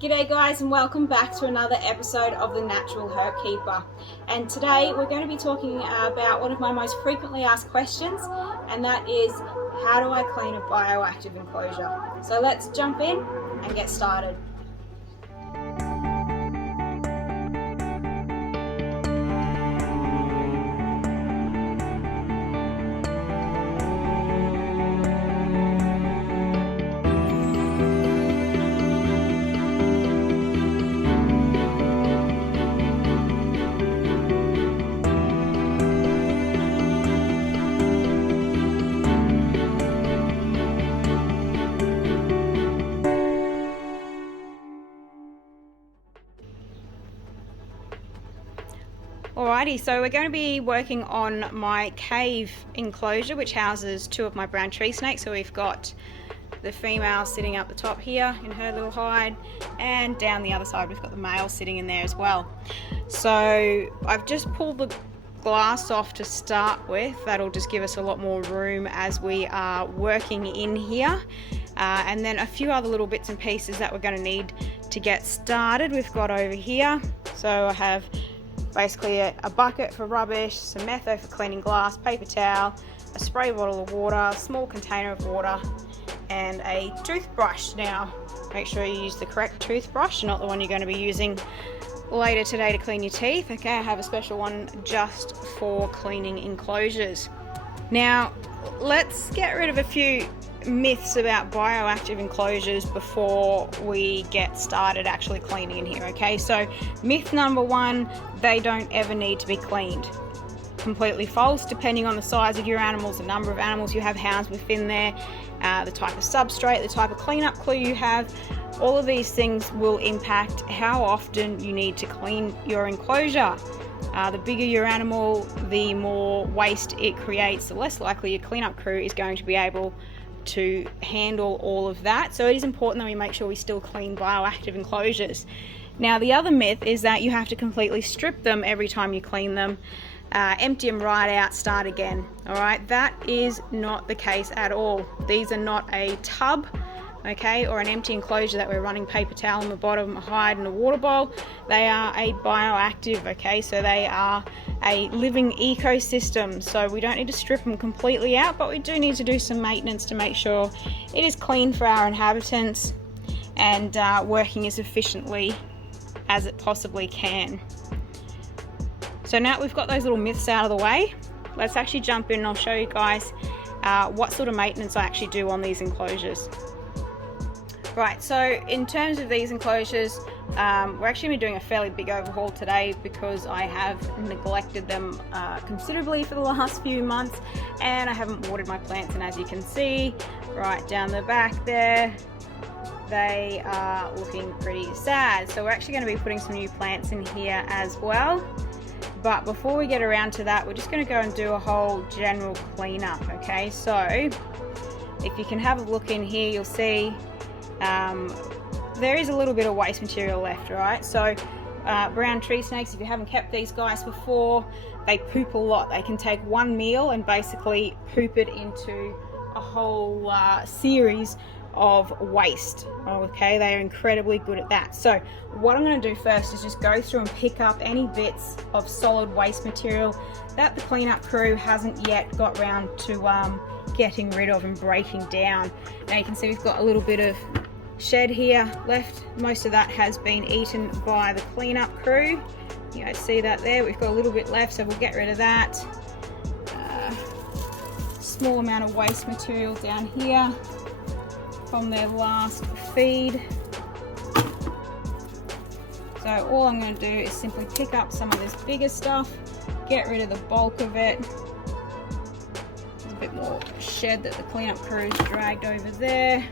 G'day guys, and welcome back to another episode of The Natural Herb Keeper. And today we're going to be talking about one of my most frequently asked questions, and that is, how do I clean a bioactive enclosure? So let's jump in and get started. Alrighty, so we're going to be working on my cave enclosure, which houses two of my brown tree snakes. So we've got the female sitting up the top here in her little hide, and down the other side we've got the male sitting in there as well. So I've just pulled the glass off to start with. That'll just give us a lot more room as we are working in here. And then a few other little bits and pieces that we're going to need to get started we've got over here. So I have basically a bucket for rubbish, some metho for cleaning glass, paper towel, a spray bottle of water, a small container of water, and a toothbrush. Now, make sure you use the correct toothbrush, not the one you're going to be using later today to clean your teeth. Okay, I have a special one just for cleaning enclosures. Now, let's get rid of a few myths about bioactive enclosures before we get started actually cleaning in here. Okay, so myth number one, they don't ever need to be cleaned. Completely false. Depending on the size of your animals, the number of animals you have housed within there, the type of substrate, the type of cleanup clue you have, all of these things will impact how often you need to clean your enclosure. The bigger your animal, the more waste it creates, the less likely your cleanup crew is going to be able to handle all of that. So it is important that we make sure we still clean bioactive enclosures. Now, the other myth is that you have to completely strip them every time you clean them, empty them right out, start again. All right, that is not the case at all. These are not a tub, okay, or an empty enclosure that we're running paper towel on the bottom, a hide and a water bowl. They are a bioactive, okay, so they are a living ecosystem. So we don't need to strip them completely out, but we do need to do some maintenance to make sure it is clean for our inhabitants and working as efficiently as it possibly can. So now we've got those little myths out of the way, let's actually jump in and I'll show you guys what sort of maintenance I actually do on these enclosures. Right, so in terms of these enclosures, we're actually doing a fairly big overhaul today because I have neglected them considerably for the last few months, and I haven't watered my plants, and as you can see right down the back there, they are looking pretty sad. So we're actually going to be putting some new plants in here as well. But before we get around to that, we're just going to go and do a whole general cleanup, okay? So if you can have a look in here, you'll see there is a little bit of waste material left, right? So brown tree snakes, if you haven't kept these guys before, they poop a lot. They can take one meal and basically poop it into a whole series of waste. Okay, they are incredibly good at that. So what I'm going to do first is just go through and pick up any bits of solid waste material that the cleanup crew hasn't yet got round to getting rid of and breaking down. Now you can see we've got a little bit of shed here left. Most of that has been eaten by the cleanup crew. You guys see that there? We've got a little bit left, so we'll get rid of that. Small amount of waste material down here from their last feed. So all I'm going to do is simply pick up some of this bigger stuff, get rid of the bulk of it. There's a bit more shed that the cleanup crew's dragged over there.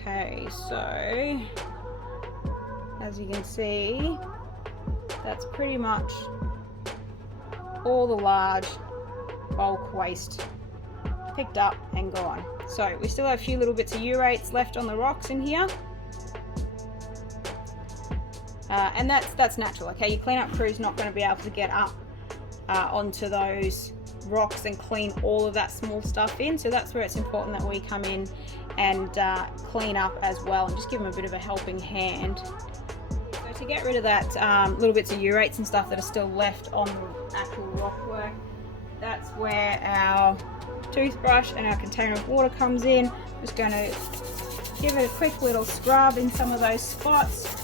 Okay, so as you can see, that's pretty much all the large bulk waste picked up and gone. So we still have a few little bits of urates left on the rocks in here. And that's natural, okay? Your cleanup crew's not going to be able to get up onto those rocks and clean all of that small stuff in, so that's where it's important that we come in and clean up as well and just give them a bit of a helping hand. So to get rid of that little bits of urates and stuff that are still left on the actual rock work, that's where our toothbrush and our container of water comes in. Just going to give it a quick little scrub in some of those spots.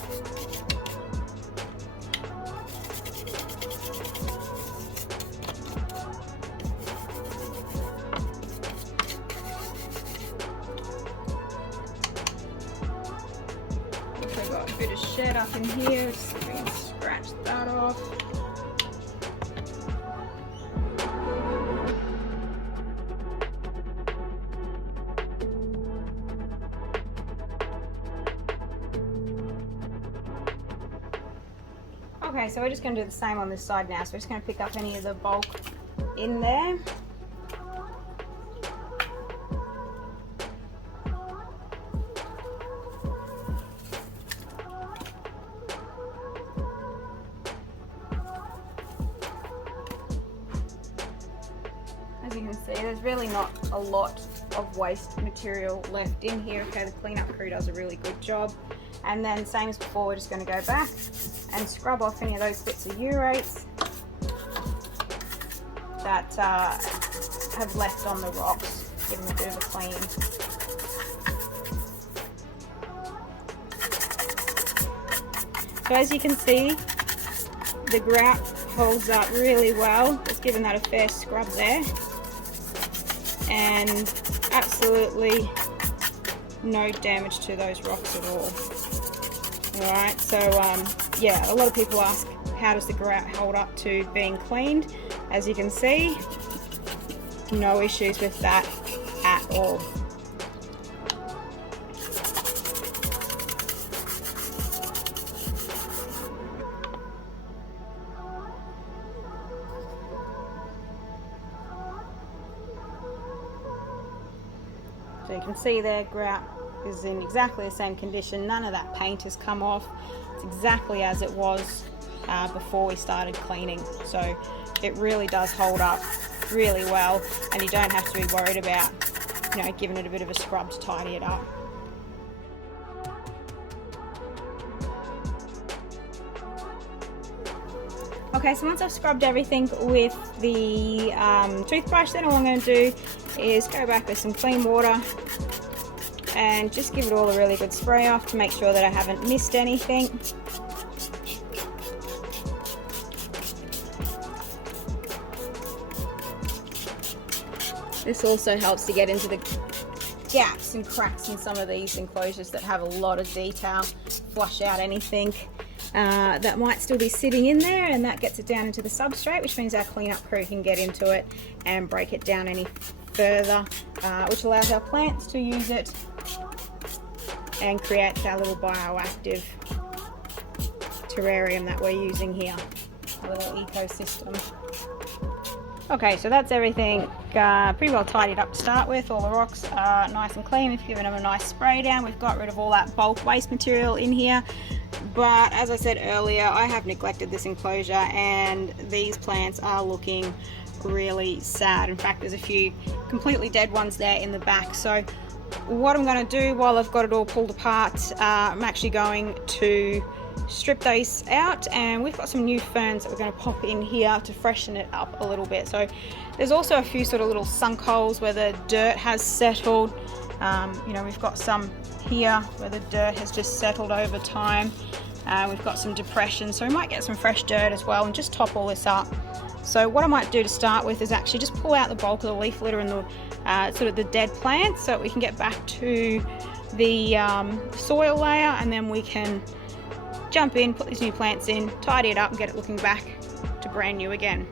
I've got a bit of shed up in here, just so we can scratch that off. Okay, so we're just going to do the same on this side now. So we're just going to pick up any of the bulk in there. As you can see, there's really not a lot of waste material left in here. Okay, the cleanup crew does a really good job. And then same as before, we're just going to go back and scrub off any of those bits of urates that have left on the rocks. Give them a bit of a clean. So as you can see, the grout holds up really well. Just giving that a fair scrub there. And absolutely no damage to those rocks at all. Alright, so yeah, a lot of people ask, how does the grout hold up to being cleaned? As you can see, no issues with that at all. So you can see there, grout is in exactly the same condition. None of that paint has come off. It's exactly as it was before we started cleaning. So it really does hold up really well, and you don't have to be worried about, you know, giving it a bit of a scrub to tidy it up. Okay, so once I've scrubbed everything with the toothbrush, then all I'm going to do is go back with some clean water and just give it all a really good spray off to make sure that I haven't missed anything. This also helps to get into the gaps and cracks in some of these enclosures that have a lot of detail, flush out anything that might still be sitting in there, and that gets it down into the substrate, which means our cleanup crew can get into it and break it down any further, which allows our plants to use it and create our little bioactive terrarium that we're using here, a little ecosystem. Okay, so that's everything pretty well tidied up to start with. All the rocks are nice and clean. We've given them a nice spray down. We've got rid of all that bulk waste material in here. But as I said earlier, I have neglected this enclosure and these plants are looking really sad. In fact, there's a few completely dead ones there in the back. So what I'm going to do while I've got it all pulled apart, I'm actually going to strip those out, and we've got some new ferns that we're going to pop in here to freshen it up a little bit. So there's also a few sort of little sunk holes where the dirt has settled. You know, we've got some here where the dirt has just settled over time. We've got some depressions, so we might get some fresh dirt as well and just top all this up. So what I might do to start with is actually just pull out the bulk of the leaf litter and the sort of the dead plants so that we can get back to the soil layer, and then we can jump in, put these new plants in, tidy it up and get it looking back to brand new again.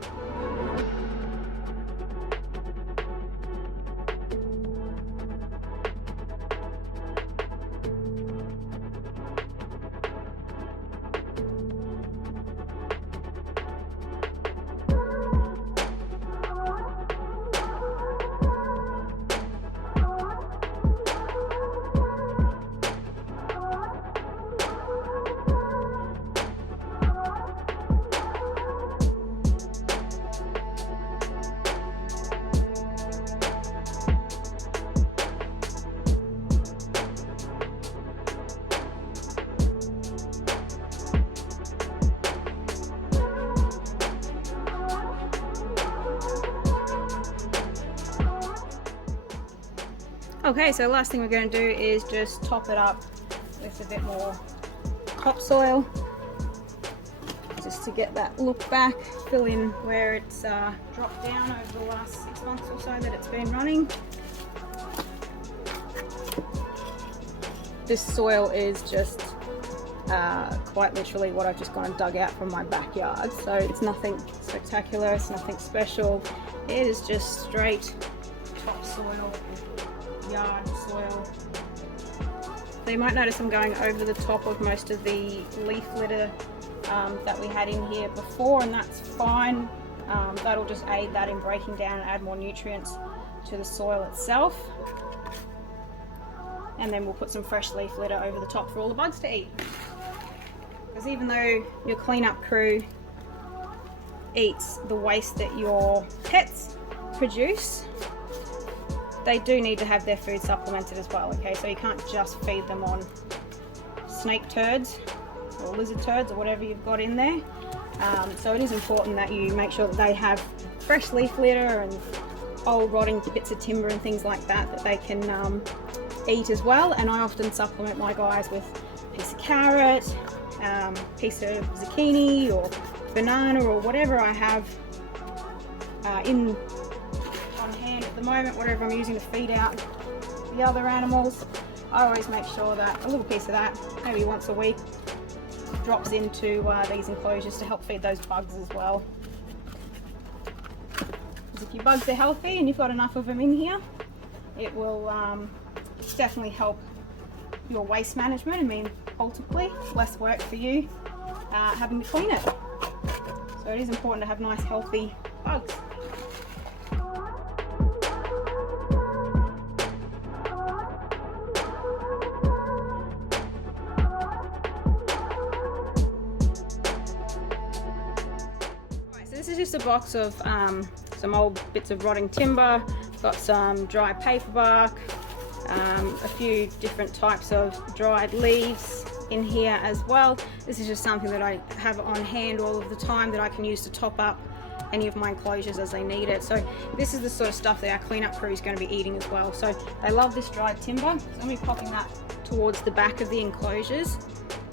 Okay, so the last thing we're going to do is just top it up with a bit more topsoil, just to get that look back, fill in where it's dropped down over the last 6 months or so that it's been running. This soil is just quite literally what I've just gone and dug out from my backyard, so it's nothing spectacular, it's nothing special. It is just straight topsoil, yard soil. So you might notice I'm going over the top of most of the leaf litter that we had in here before, and that's fine. That'll just aid that in breaking down and add more nutrients to the soil itself. And then we'll put some fresh leaf litter over the top for all the bugs to eat. Because even though your cleanup crew eats the waste that your pets produce, they do need to have their food supplemented as well, okay? So you can't just feed them on snake turds or lizard turds or whatever you've got in there. So it is important that you make sure that they have fresh leaf litter and old rotting bits of timber and things like that that they can eat as well. And I often supplement my guys with a piece of carrot, piece of zucchini or banana or whatever I have on hand at the moment, whatever I'm using to feed out the other animals. I always make sure that a little piece of that, maybe once a week, drops into these enclosures to help feed those bugs as well. Because if your bugs are healthy and you've got enough of them in here, it will definitely help your waste management. I mean, ultimately, less work for you having to clean it. So it is important to have nice, healthy bugs. This is just a box of some old bits of rotting timber, got some dry paper bark, a few different types of dried leaves in here as well. This is just something that I have on hand all of the time that I can use to top up any of my enclosures as they need it. So this is the sort of stuff that our cleanup crew is going to be eating as well. So they love this dried timber, so I'm going to be popping that towards the back of the enclosures.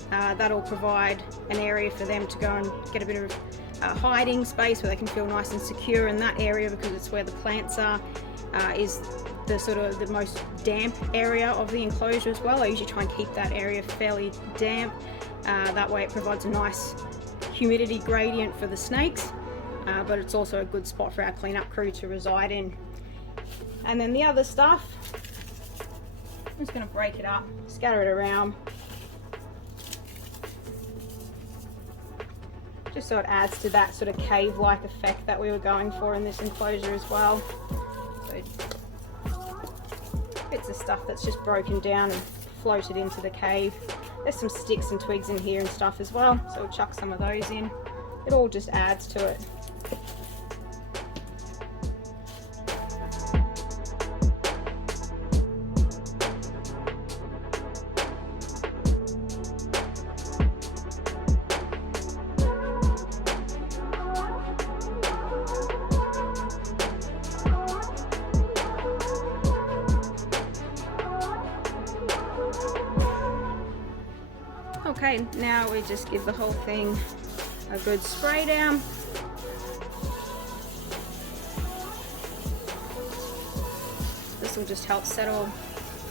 That'll provide an area for them to go and get a bit of hiding space where they can feel nice and secure in that area, because it's where the plants are, is the sort of the most damp area of the enclosure as well. I usually try and keep that area fairly damp. That way it provides a nice humidity gradient for the snakes, but it's also a good spot for our cleanup crew to reside in. And then the other stuff, I'm just going to break it up, scatter it around, just so it adds to that sort of cave-like effect that we were going for in this enclosure as well. So bits of stuff that's just broken down and floated into the cave. There's some sticks and twigs in here and stuff as well, so we'll chuck some of those in. It all just adds to it. Okay, now we just give the whole thing a good spray down. This will just help settle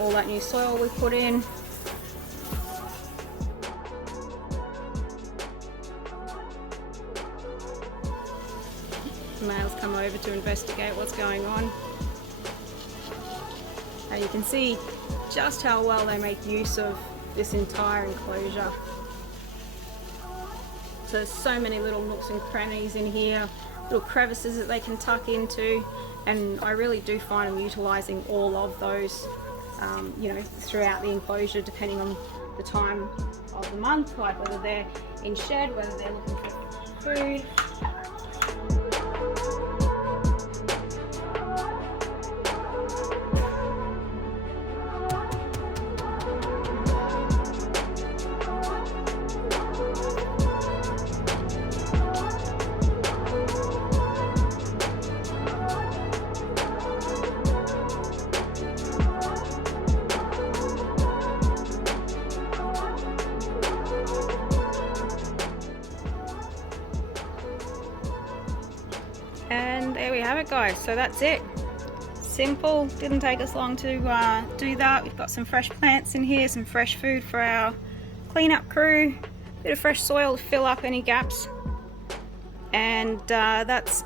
all that new soil we put in. The males come over to investigate what's going on. Now you can see just how well they make use of this entire enclosure. So there's so many little nooks and crannies in here, little crevices that they can tuck into, and I really do find them utilising all of those, you know, throughout the enclosure, depending on the time of the month, like whether they're in shed, whether they're looking for food. have it, guys. So that's it. Simple, didn't take us long to do that. We've got some fresh plants in here, some fresh food for our cleanup crew, a bit of fresh soil to fill up any gaps, and that's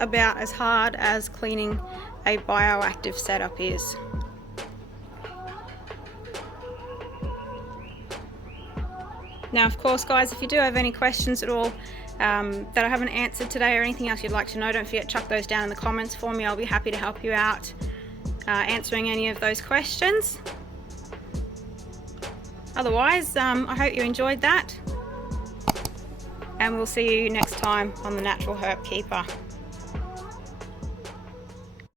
about as hard as cleaning a bioactive setup is. Now, of course, guys, if you do have any questions at all that I haven't answered today or anything else you'd like to know, don't forget to chuck those down in the comments for me. I'll be happy to help you out answering any of those questions. Otherwise, I hope you enjoyed that, and we'll see you next time on the Natural Herb Keeper.